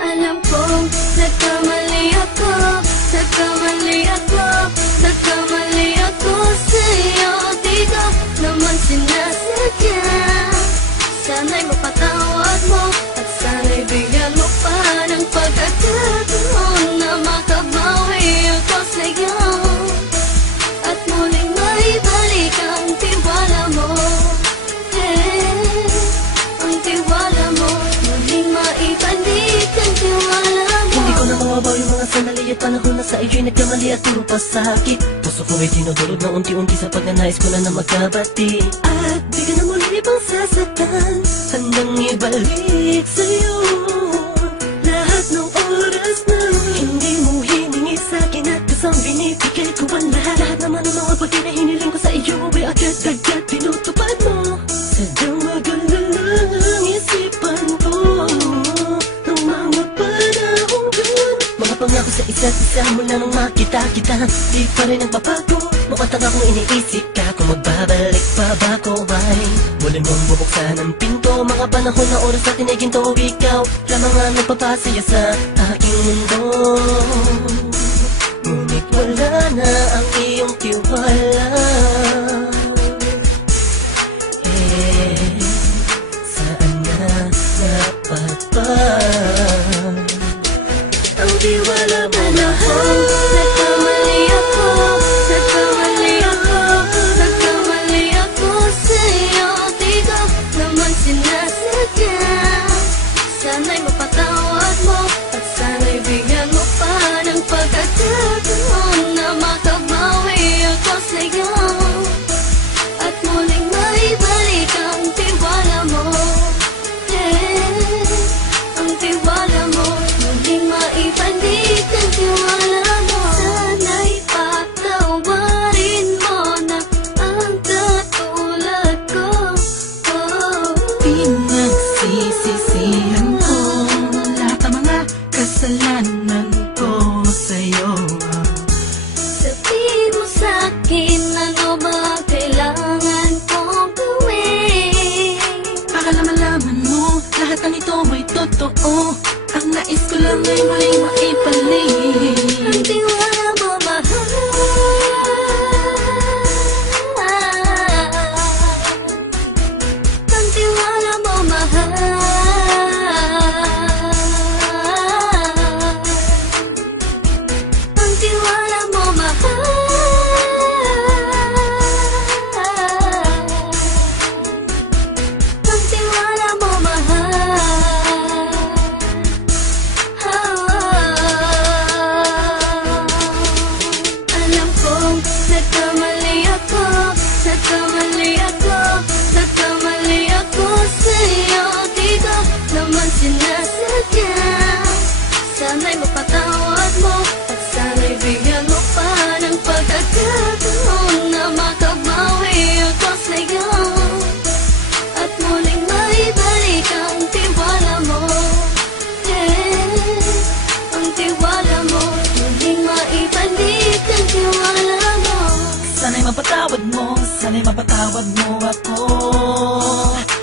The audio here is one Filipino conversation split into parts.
Alam kong nagkamali ako, nagkamali ako, nagkamali ako sa'yo. Di ko naman sinasadya. Sana'y mapatawad mo at sana'y bigyan mo pa ng pagkakataon na makabawi ako sa'yo at muling maibalik ang tiwala mo. Ang tiwala mo, muling maibalik ang tiwala mo. Hindi ko na mawabaw yung mga sandali at panahon na sa iyo'y nagkamali at puro pasakit. Puso ko ay tinutulog na unti-unti sa pagnanais ko na magkabati. At di ka na muli pang sasaktan, handang ibalik sa'yo lahat ng oras na hindi mo hiningi sa'kin at kasang binibigay ko ang lahat. Lahat naman ng mga bagay na hiniling ko sa iyo ay agad-agad tinutupad mo. Sadyang magalang isipan ko ng mga panahon dun. Mga pangako sa isa't isa mula nung makita kita, di pa rin nagbabago. Mukhang akong iniisip ka kung magbabalik pa ba ko ay muli mong bubuksan ang pinto. Mga panahon na oras natin ay ginto, ikaw lamang ang nagpapasaya sa aking mundo. Ngunit wala na ang iyong tiwala. Saan na dapat ba ang tiwala mo? Nagkamali ako, nagkamali ako, nagkamali ako sa'yo. Di ko naman sinasadya. Sana'y mapatawad mo at sana'y bigyan mo pa ng pagkakataon na makabawi ako sa'yo at muling maibalik ang tiwala mo. Ang tiwala mo, muling maibalik ang tiwala mo. Sana'y patawarin mo na ang katulad ko. Pinagsisisihan ko lahat ng mga kasalanan ko sa'yo. Sabihin mo sa'kin ano ba ang kailangan kong gawin Para malaman mo lahat ng ito ay totoo. Ang nais ko lang ay muling maibalik ang tiwala mo, mahal. Ang tiwala mo, mahal. Ang tiwala mo, mahal. Ang tiwala mo, mahal. Alam kong nagkamali ako, nagkamali ako, nagkamali ako sa'yo. Di ko naman sinasadya. Sana'y mapatawad mo at sana'y bigyan mo pa ng pagkakataon na makabawi ako sa'yo at muling maibalik ang tiwala mo. Ang tiwala mo, muling maibalik ang tiwala mo. Sana'y mapatawad mo, sana'y mapatawad mo ako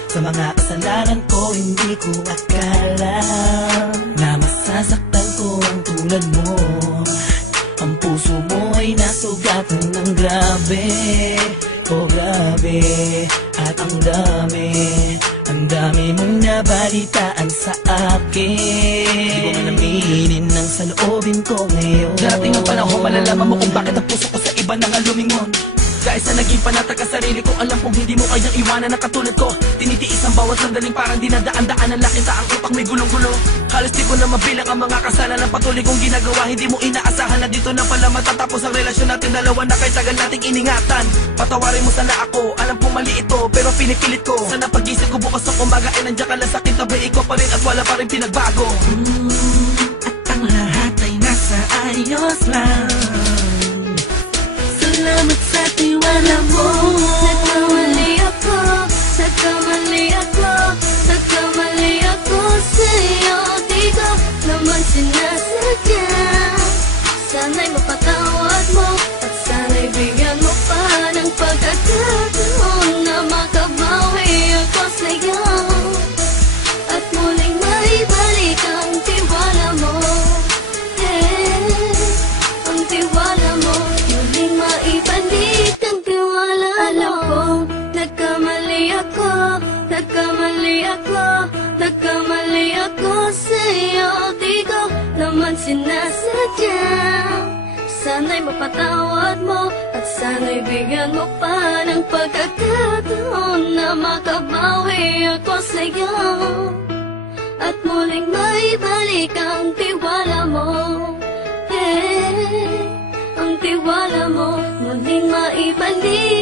sa mga kasalanan ko. Hindi ko akala na masasaktan ko ang tulad mo. Ang puso mo ay nasugatan ng grabe, oh grabe. At ang dami mong nabalitaan sa akin. Di ko man aminin ang saloobin ko ngayon. Darating ang panahon, malalaman mo kung bakit ang puso ko sa iba nang alumingon. Dahil sa naging panatag sa sarili ko, alam kong hindi mo kayang iwanan na katulad ko. Tinitiis ang bawat sandaling parang dinadaan-daan ang lakita ang utak may gulong-gulo. Halos di ko na mabilang ang mga kasalanan patuloy kong ginagawa. Hindi mo inaasahan na dito na pala matatapos ang relasyon natin dalawa na kahit tagal nating iningatan. Patawarin mo sana ako, alam kong mali ito pero pinipilit ko. Sana pag-isip ko bukas ng umaga ay nandiyan ka lang sa kitabi. Ikaw pa rin at wala pa rin pinagbago. At ang lahat ay nasa ayos lang. Salamat sa tiwala mo. Nagkamali ako, nagkamali ako, nagkamali ako sa'yo. Di ko naman sinasadya. Sana'y mapatawad mo at sana'y bigyan mo pa ng pagkakataon na makabawi ako sa'yo at muling maibalik ang tiwala sinasadya. Sana'y mapatawad mo at sana'y bigyan mo pa ng pagkakataon na makabawi ako sa'yo at muling maibalik ang tiwala mo. Ang tiwala mo muling maibalik.